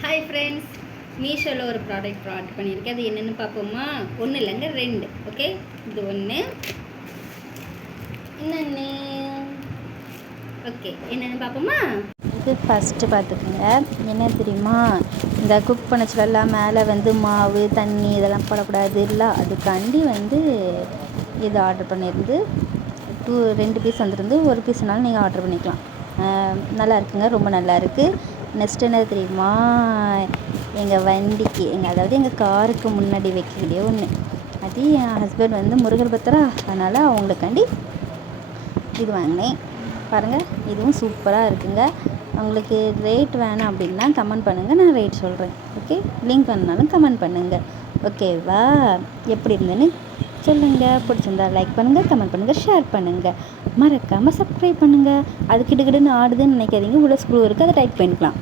Hi friends, மீஷோவில் ஒரு product order பண்ணியிருக்கேன். அது என்னென்னு பார்ப்போமா? ஒன்றும் இல்லைங்க, 2. ஓகே, இது ஒன்று, இன்னொன்று. ஓகே, என்னென்னு பார்ப்போமா? இது ஃபஸ்ட்டு பார்த்துக்குங்க. என்ன தெரியுமா, இந்த குக் பண்ண சொல்லலாம் மேலே வந்து மாவு தண்ணி இதெல்லாம் போடக்கூடாது இல்லை, அதுக்காண்டி இது ஆர்டர் பண்ணியிருந்து 2 பீஸ் வந்துருந்து. ஒரு பீஸ்னாலும் நீங்கள் ஆர்டர் பண்ணிக்கலாம். நல்லா இருக்குங்க, ரொம்ப நல்லா இருக்குது. நெக்ஸ்ட் என்ன தெரியுமா, எங்கள் வண்டிக்கு அதாவது எங்கள் காருக்கு முன்னாடி வைக்கக்கூடிய ஒன்று. அது என் ஹஸ்பண்ட் முருகர் பக்தரா, அதனால் அவங்களுக்காண்டி இது வாங்கினேன். பாருங்கள், இதுவும் சூப்பராக இருக்குங்க. உங்களுக்கு ரேட் வேணாம் அப்படின்னா கமெண்ட் பண்ணுங்கள், நான் ரேட் சொல்கிறேன். ஓகே, லிங்க் வேணுனாலும் கமெண்ட் பண்ணுங்கள். ஓகேவா? எப்படி இருந்ததுன்னு சொல்லுங்கள். பிடிச்சிருந்தா லைக் பண்ணுங்கள், கமெண்ட் பண்ணுங்கள், ஷேர் பண்ணுங்கள், மறக்காமல் சப்ஸ்கிரைப் பண்ணுங்கள். அது கிடுகிடுன்னு ஆடுதுன்னு நினைக்காதீங்க, உள்ள ஸ்க்ரூ இருக்குது, அதை டைப் பண்ணிக்கலாம்.